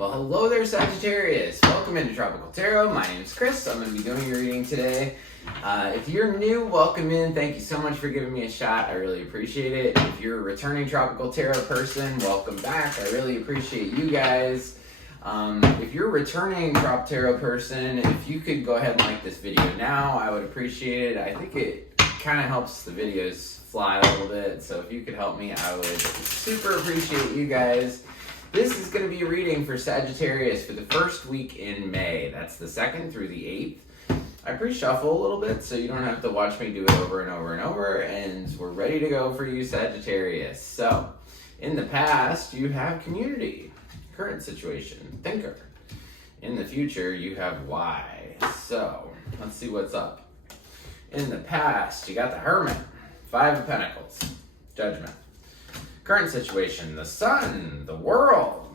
Well, hello there, Sagittarius. Welcome into Tropical Tarot. My name is Chris. I'm going to be doing your reading today. If you're new, welcome in. Thank you so much for giving me a shot. I really appreciate it. If you're a returning Tropical Tarot person, welcome back. I really appreciate you guys. If you're a returning Trop Tarot person, if you could go ahead and like this video now, I would appreciate it. I think it kind of helps the videos fly a little bit. So if you could help me, I would super appreciate you guys. This is going to be a reading for Sagittarius for the first week in May. That's the 2nd through the 8th. I pre-shuffle a little bit so you don't have to watch me do it over and over and over, and we're ready to go for you, Sagittarius. So, in the past, you have community, current situation, thinker. In the future, you have why. So, let's see what's up. In the past, you got the Hermit, 5 of Pentacles, Judgment. Current situation, the Sun, the World,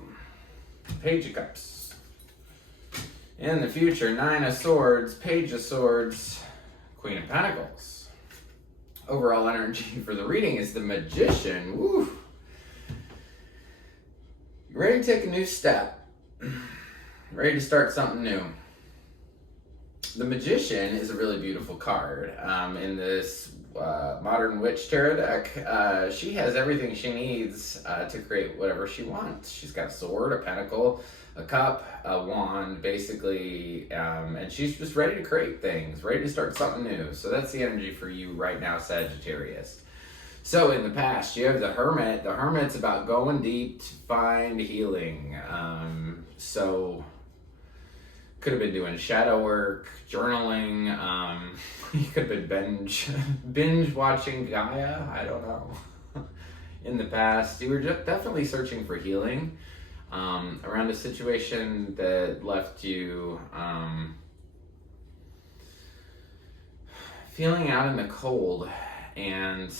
Page of Cups. In the future, 9 of Swords, Page of Swords, Queen of Pentacles. Overall energy for the reading is the Magician. Woo. You ready to take a new step? Ready to start something new? The Magician is a really beautiful card. In this Modern Witch Tarot deck, she has everything she needs to create whatever she wants. She's got a sword, a pentacle, a cup, a wand, basically, and she's just ready to create things, ready to start something new. So that's the energy for you right now, Sagittarius. So in the past, you have the Hermit. The Hermit's about going deep to find healing. So could have been doing shadow work, journaling. You could have been binge watching Gaia. I don't know. In the past, you were just definitely searching for healing around a situation that left you feeling out in the cold, and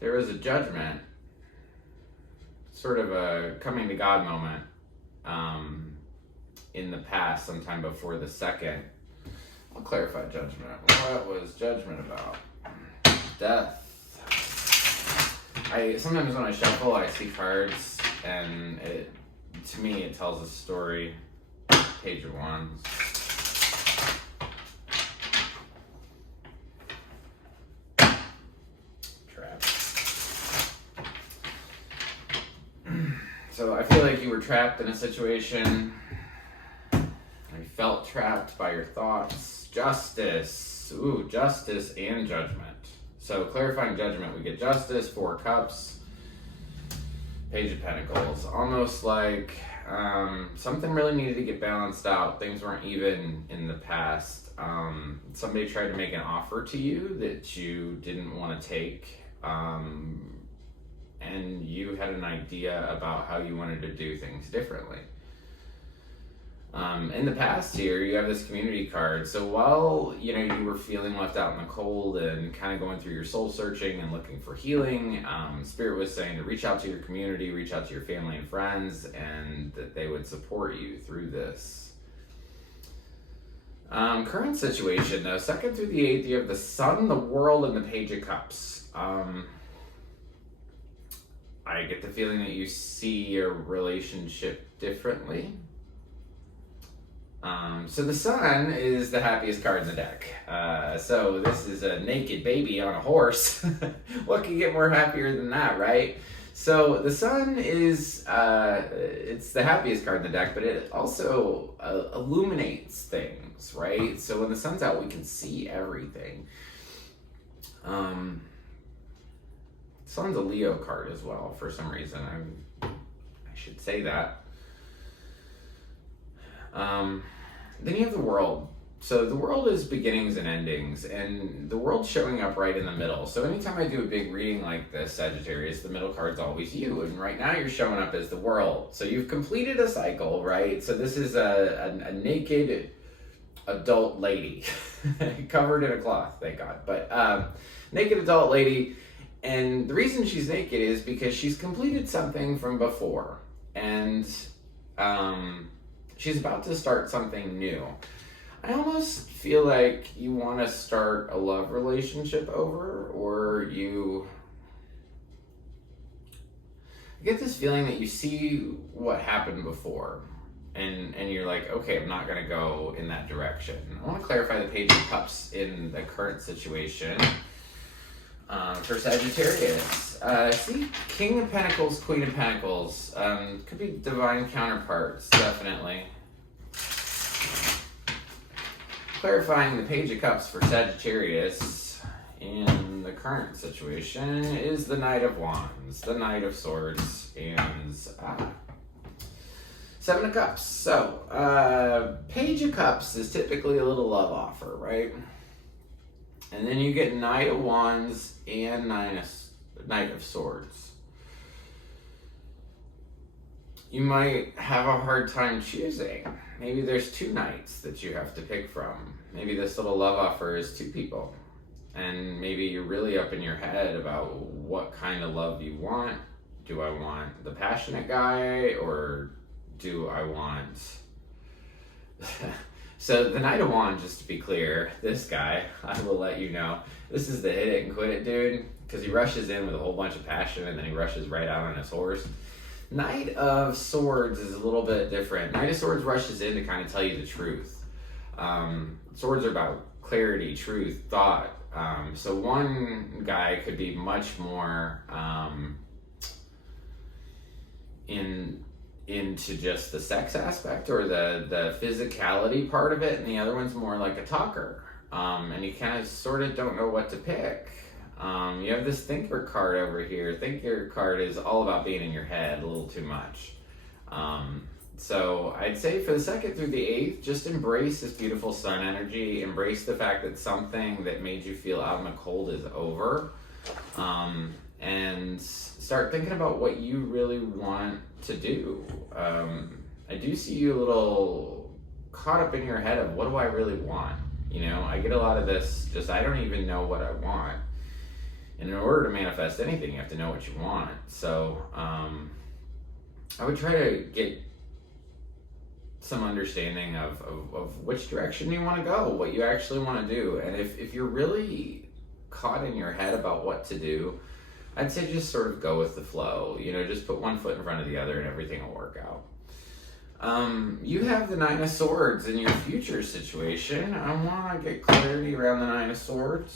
there was a judgment, sort of a coming to God moment. In the past, sometime before the 2nd. I'll clarify judgment. What was judgment about? Death. Sometimes when I shuffle, I see cards, and to me, it tells a story. Page of Wands. Trap. So I feel like you were trapped in a situation. You felt trapped by your thoughts. Justice. Ooh, justice and judgment. So clarifying judgment, we get justice, 4 cups, Page of Pentacles. Almost like something really needed to get balanced out. Things weren't even in the past. Somebody tried to make an offer to you that you didn't want to take. And you had an idea about how you wanted to do things differently. In the past here, you have this community card. So while, you were feeling left out in the cold and kind of going through your soul searching and looking for healing, Spirit was saying to reach out to your community, reach out to your family and friends, and that they would support you through this. Current situation, though, 2nd through the 8th, you have the Sun, the World, and the Page of Cups. I get the feeling that you see your relationship differently. So the Sun is the happiest card in the deck. So this is a naked baby on a horse. What can get more happier than that, right? So the Sun is, it's the happiest card in the deck, but it also illuminates things, right? So when the Sun's out, we can see everything. Sun's a Leo card as well, for some reason. I should say that. Then you have the World. So the World is beginnings and endings, and the World's showing up right in the middle. So anytime I do a big reading like this, Sagittarius, the middle card's always you, and right now you're showing up as the World. So you've completed a cycle, right? So this is a naked adult lady, covered in a cloth, thank God. But naked adult lady, and the reason she's naked is because she's completed something from before, and she's about to start something new. I almost feel like you want to start a love relationship over, or you I get this feeling that you see what happened before, and you're like, okay, I'm not going to go in that direction. I want to clarify the Page of Cups in the current situation for Sagittarius. See, King of Pentacles, Queen of Pentacles. Could be divine counterparts, definitely. Clarifying the Page of Cups for Sagittarius in the current situation is the Knight of Wands, the Knight of Swords, and Seven of Cups. So, Page of Cups is typically a little love offer, right? And then you get Knight of Wands and Knight of Swords. You might have a hard time choosing. Maybe there's two knights that you have to pick from. Maybe this little love offer is two people. And maybe you're really up in your head about what kind of love you want. Do I want the passionate guy, or do I want... So the Knight of Wands, just to be clear, this guy, I will let you know, this is the hit it and quit it dude, because he rushes in with a whole bunch of passion and then he rushes right out on his horse. Knight of Swords is a little bit different. Knight of Swords rushes in to kind of tell you the truth. Swords are about clarity, truth, thought. So one guy could be much more into just the sex aspect or the physicality part of it, and the other one's more like a talker. And you kind of sort of don't know what to pick. You have this thinker card over here. Thinker card is all about being in your head a little too much. So I'd say for the 2nd through the 8th, just embrace this beautiful sun energy. Embrace the fact that something that made you feel out in the cold is over. And start thinking about what you really want to do. I do see you a little caught up in your head of, what do I really want? You know, I get a lot of this, just I don't even know what I want. And in order to manifest anything, you have to know what you want. So I would try to get some understanding of which direction you want to go, what you actually want to do. And if you're really caught in your head about what to do, I'd say just sort of go with the flow. You know, just put one foot in front of the other and everything will work out. You have the Nine of Swords in your future situation. I want to get clarity around the Nine of Swords.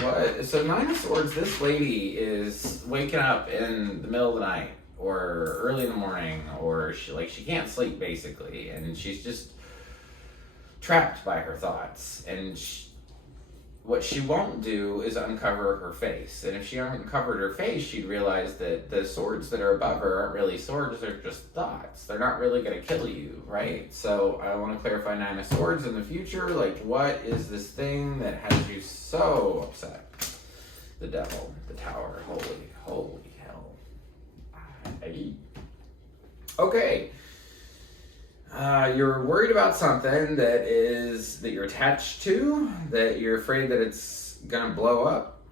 What? So Nine of Swords, this lady is waking up in the middle of the night or early in the morning, or she can't sleep basically, and she's just trapped by her thoughts. And what she won't do is uncover her face. And if she uncovered her face, she'd realize that the swords that are above her aren't really swords, they're just thoughts. They're not really going to kill you, right? So I want to clarify Nine of Swords in the future. Like, what is this thing that has you so upset? The Devil, the Tower, holy hell. Okay. You're worried about something that you're attached to, that you're afraid that it's gonna blow up.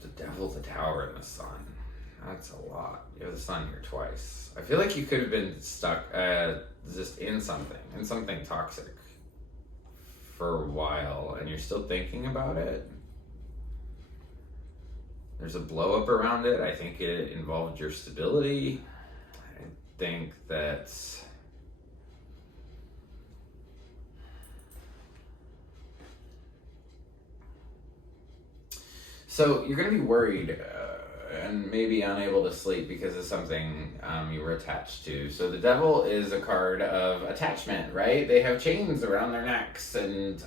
The Devil, the Tower, and the Sun. That's a lot. You have the Sun here twice. I feel like you could have been stuck just in something toxic for a while, and you're still thinking about it. There's a blow up around it. I think it involved your stability. I think that so you're going to be worried and maybe unable to sleep because of something you were attached to. So the Devil is a card of attachment, right? They have chains around their necks, and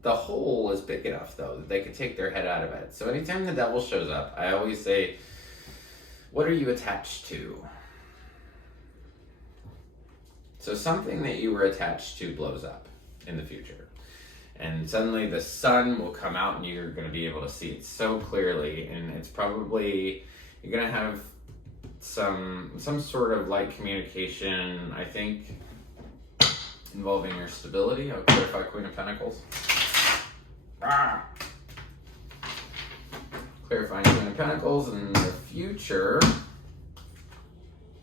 the hole is big enough, though, that they could take their head out of it. So anytime the Devil shows up, I always say, what are you attached to? So something that you were attached to blows up in the future. And suddenly the sun will come out and you're going to be able to see it so clearly. And it's probably, you're going to have some sort of light communication, I think, involving your stability. I'll clarify Queen of Pentacles. Clarifying Queen of Pentacles in the future.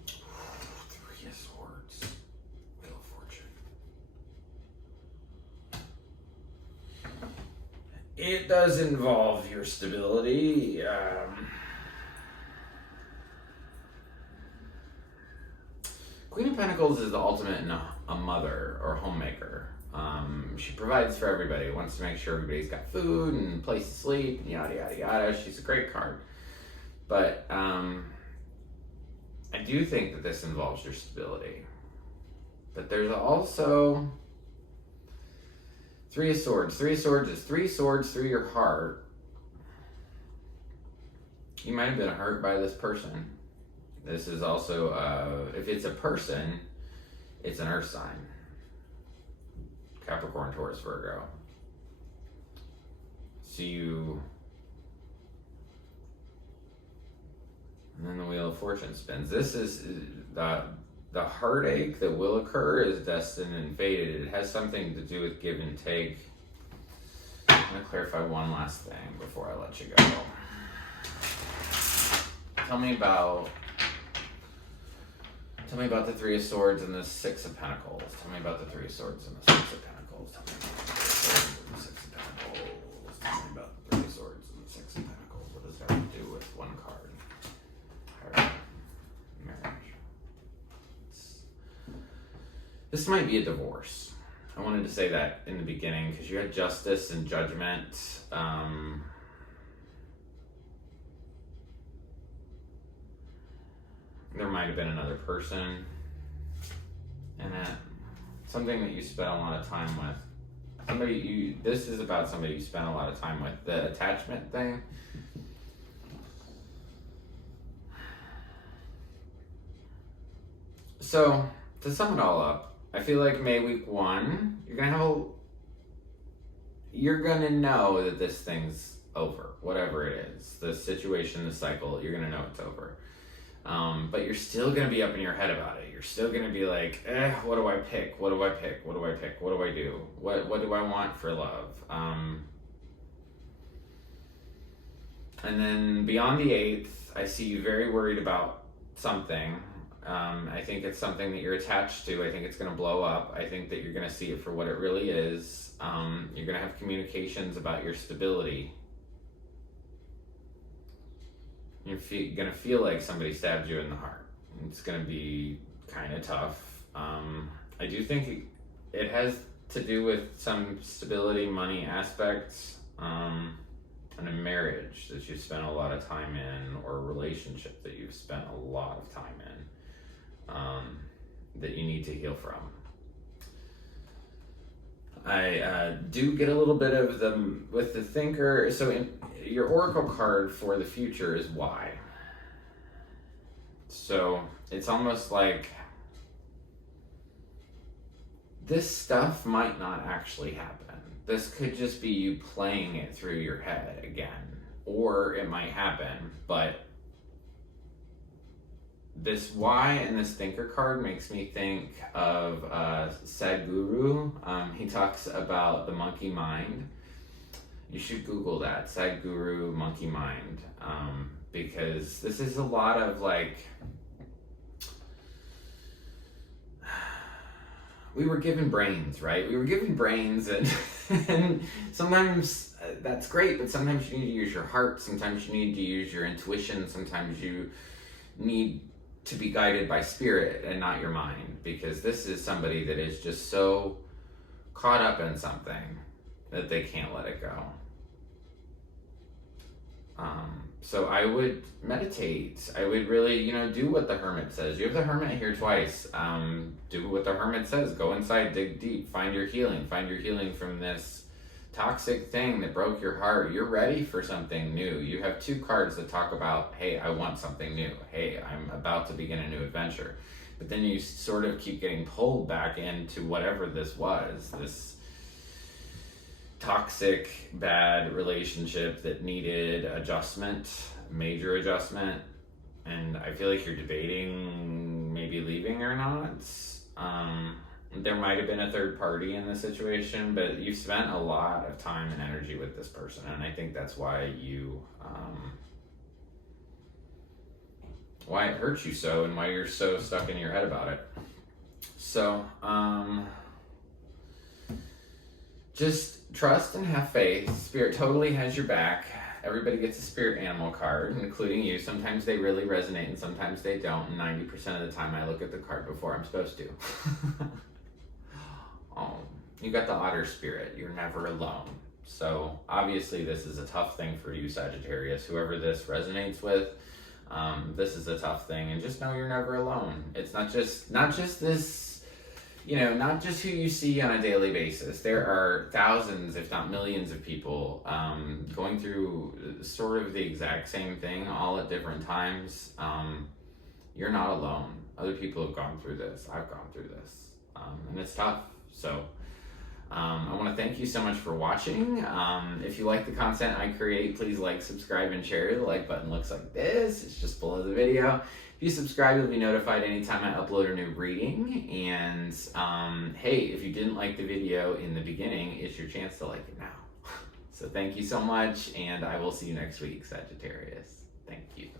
Three of Swords. Wheel of Fortune. it does involve your stability. Queen of Pentacles is the ultimate in a mother or homemaker. She provides for everybody, wants to make sure everybody's got food and place to sleep, and yada, yada, yada. She's a great card. But I do think that this involves your stability. But there's also Three of Swords. Three of Swords is three swords through your heart. You might have been hurt by this person. This is also, if it's a person, it's an earth sign. Capricorn, Taurus, Virgo. So you... And then the Wheel of Fortune spins. This is the heartache that will occur is destined and fated. It has something to do with give and take. I'm going to clarify one last thing before I let you go. Tell me about the Three of Swords and the Six of Pentacles. Tell me about the Three of Swords and the Six of Pentacles. Tell me about the Three of Swords and the Six of Pentacles. Tell me about the Three of Swords and the Six of Pentacles. What does that have to do with one card? Marriage. This might be a divorce. I wanted to say that in the beginning because you had Justice and Judgment. There might have been another person in it. Something that you spent a lot of time with. This is about somebody you spent a lot of time with. The attachment thing. So, to sum it all up, I feel like May week 1, you're gonna know that this thing's over. Whatever it is. The situation, the cycle, you're gonna know it's over. But you're still going to be up in your head about it. You're still going to be like, what do I pick? What do I pick? What do I pick? What do I do? What do I want for love? And then beyond the 8th, I see you very worried about something. I think it's something that you're attached to. I think it's going to blow up. I think that you're going to see it for what it really is. You're going to have communications about your stability. You're going to feel like somebody stabbed you in the heart. It's going to be kind of tough. I do think it has to do with some stability, money aspects, and a marriage that you've spent a lot of time in, or a relationship that you've spent a lot of time in, that you need to heal from. I do get a little bit of with the Thinker. So your Oracle card for the future is why. So it's almost like this stuff might not actually happen. This could just be you playing it through your head again. Or it might happen, but this why and this Thinker card makes me think of Sadhguru. He talks about the monkey mind. You should Google that, Sadhguru monkey mind, because this is a lot of like, we were given brains, right? We were given brains, and sometimes that's great, but sometimes you need to use your heart, sometimes you need to use your intuition, sometimes you need to be guided by spirit and not your mind, because this is somebody that is just so caught up in something that they can't let it go. So I would meditate. I would really, do what the Hermit says. You have the Hermit here twice. Do what the Hermit says. Go inside, dig deep, find your healing. Find your healing from this toxic thing that broke your heart. You're ready for something new. You have 2 cards that talk about, hey, I want something new. Hey, I'm about to begin a new adventure. But then you sort of keep getting pulled back into whatever this was, this toxic, bad relationship that needed adjustment, major adjustment. And I feel like you're debating maybe leaving or not. There might have been a third party in the situation, but you've spent a lot of time and energy with this person, and I think that's why why it hurts you so, and why you're so stuck in your head about it. So, just trust and have faith. Spirit totally has your back. Everybody gets a spirit animal card, including you. Sometimes they really resonate and sometimes they don't. And 90% of the time I look at the card before I'm supposed to. You got the otter spirit. You're never alone. So obviously this is a tough thing for you, Sagittarius. Whoever this resonates with, this is a tough thing. And just know you're never alone. It's not just this, not just who you see on a daily basis. There are thousands, if not millions of people going through sort of the exact same thing all at different times. You're not alone. Other people have gone through this. I've gone through this. And it's tough. So I want to thank you so much for watching. If you like the content I create, please like, subscribe, and share. The like button looks like this. It's just below the video. If you subscribe, you'll be notified anytime I upload a new reading. And hey, if you didn't like the video in the beginning, it's your chance to like it now. So thank you so much, and I will see you next week, Sagittarius. Thank you.